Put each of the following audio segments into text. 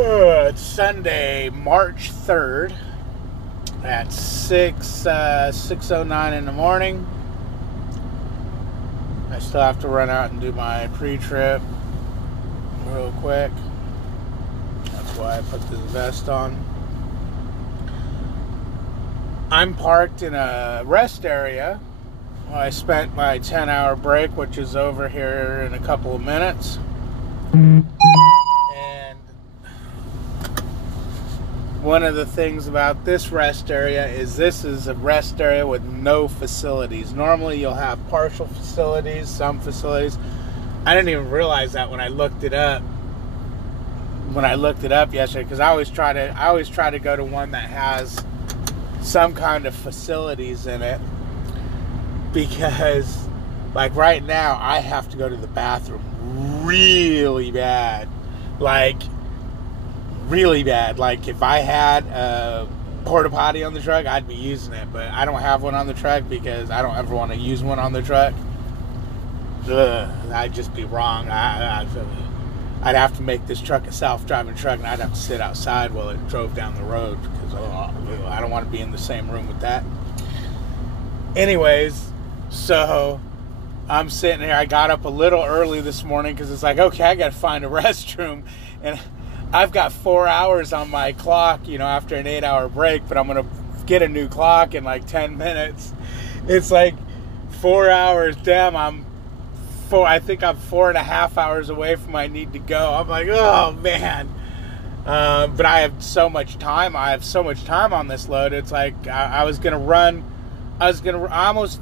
It's Sunday, March 3rd at 6:09 in the morning. I still have to run out and do my pre-trip real quick. That's why I put this vest on. I'm parked in a rest area. I spent my 10-hour break, which is over here in a couple of minutes. And one of the things about this rest area is this is a rest area with no facilities. Normally you'll have partial facilities, some facilities. I didn't even realize that when I looked it up. Yesterday, because I always try to go to one that has some kind of facilities in it, because like right now I have to go to the bathroom really bad, like really bad. Like if I had a porta potty on the truck, I'd be using it, but I don't have one on the truck because I don't ever want to use one on the truck. I'd just be wrong. I'd have to make this truck a self-driving truck, and I'd have to sit outside while it drove down the road, because I don't want to be in the same room with that. Anyways, so I'm sitting here. I got up a little early this morning because it's like, okay, I got to find a restroom, and I've got 4 hours on my clock, after an 8-hour break, but I'm going to get a new clock in like 10 minutes. It's like 4 hours. Damn, I think I'm 4.5 hours away from where I need to go. I'm like, oh man. But I have so much time. I have so much time on this load. It's like I almost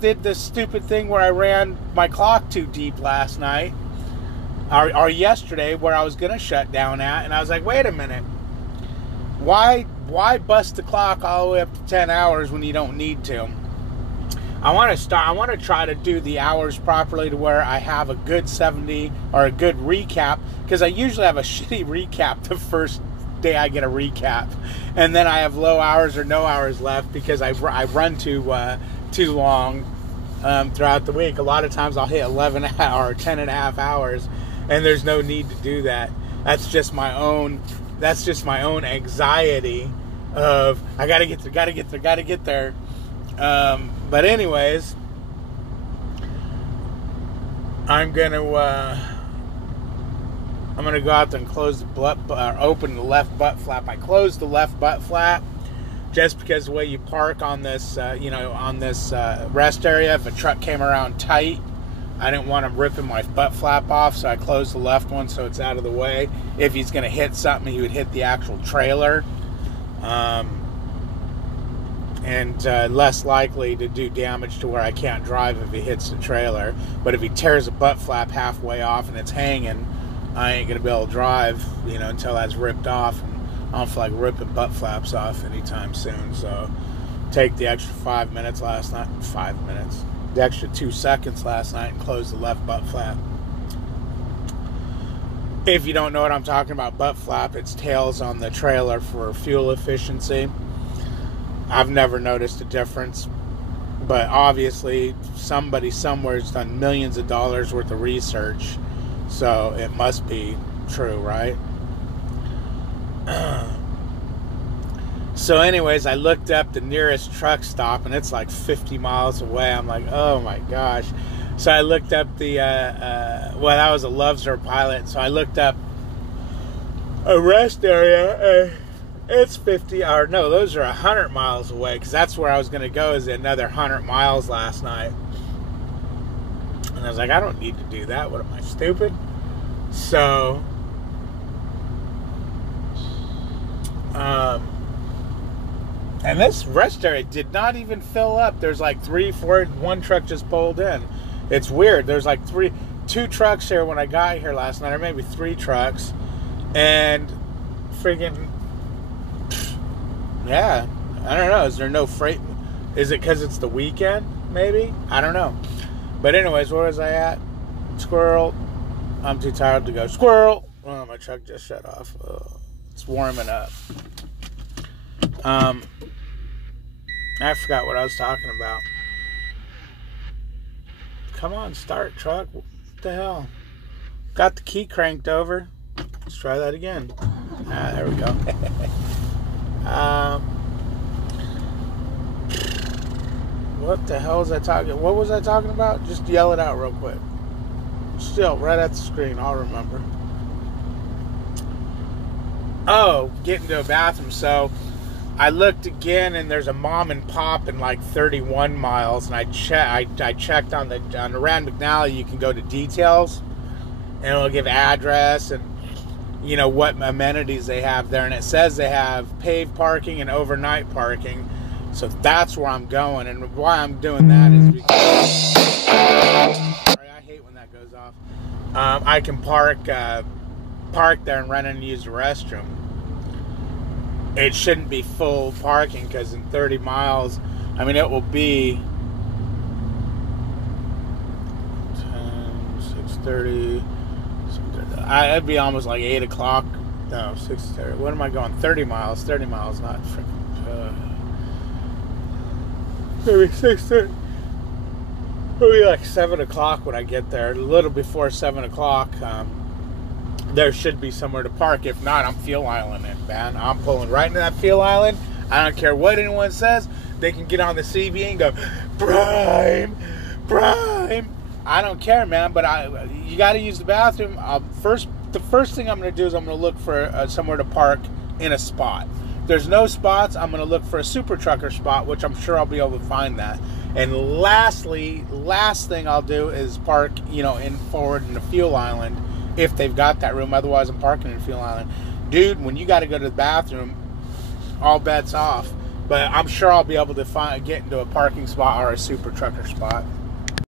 did this stupid thing where I ran my clock too deep last night. Or yesterday, where I was going to shut down at. And I was like, wait a minute. Why bust the clock all the way up to 10 hours when you don't need to? I want to try to do the hours properly to where I have a good 70 or a good recap, because I usually have a shitty recap the first day I get a recap, and then I have low hours or no hours left because I run too long throughout the week. A lot of times I'll hit 11 or 10 and a half hours, and there's no need to do that. That's just my own anxiety of I gotta get there. But anyways, I'm gonna go out there and close open the left butt flap. I closed the left butt flap just because the way you park on this, on this rest area. If a truck came around tight, I didn't want him ripping my butt flap off, so I closed the left one so it's out of the way. If he's gonna hit something, he would hit the actual trailer. And less likely to do damage to where I can't drive if he hits the trailer. But if he tears a butt flap halfway off and it's hanging, I ain't going to be able to drive, until that's ripped off. And I don't feel like ripping butt flaps off anytime soon. So take the extra 5 minutes last night. 5 minutes. The extra 2 seconds last night and close the left butt flap. If you don't know what I'm talking about, butt flap, it's tails on the trailer for fuel efficiency. I've never noticed a difference, but obviously somebody somewhere has done millions of dollars worth of research, so it must be true, right? So anyways, I looked up the nearest truck stop, and it's like 50 miles away. I'm like, oh my gosh. So I looked up that was a Loves or Pilot, so I looked up a rest area, it's 50, or no, those are 100 miles away, because that's where I was going to go, is another 100 miles last night. And I was like, I don't need to do that. What am I, stupid? So, and this rest area did not even fill up. There's like 3, 4, one truck just pulled in. It's weird. There's like 2 trucks here when I got here last night, or maybe 3 trucks. And friggin', yeah, I don't know. Is there no freight? Is it because it's the weekend? Maybe? I don't know. But anyways, where was I at? Squirrel. I'm too tired to go. Squirrel. Oh, my truck just shut off. It's warming up. I forgot what I was talking about. Come on, start, truck. What the hell? Got the key cranked over. Let's try that again. There we go. What the hell was I talking? What was I talking about? Just yell it out real quick. Still, right at the screen. I'll remember. Oh, getting to a bathroom. So I looked again, and there's a mom and pop in like 31 miles. And I checked on the Rand McNally. You can go to details, and it'll give address and what amenities they have there. And it says they have paved parking and overnight parking. So that's where I'm going. And why I'm doing that is because sorry, I hate when that goes off. I can park there and run in and use the restroom. It shouldn't be full parking because in 30 miles, I mean, it will be 6:30. It'd be almost like 8 o'clock. No, 6:30. What am I going? 30 miles. 30 miles, not freaking. Maybe 6:30. It'll be like 7 o'clock when I get there. A little before 7 o'clock. There should be somewhere to park. If not, I'm fuel islanding it, man. I'm pulling right into that fuel island. I don't care what anyone says. They can get on the CB and go, Prime. I don't care, man. But you got to use the bathroom. The first thing I'm going to do is I'm going to look for somewhere to park in a spot. If there's no spots, I'm going to look for a super trucker spot, which I'm sure I'll be able to find that. And last thing I'll do is park, forward in the fuel island. If they've got that room, otherwise I'm parking in Fuel Island. Dude, when you got to go to the bathroom, all bets off. But I'm sure I'll be able to get into a parking spot or a super trucker spot.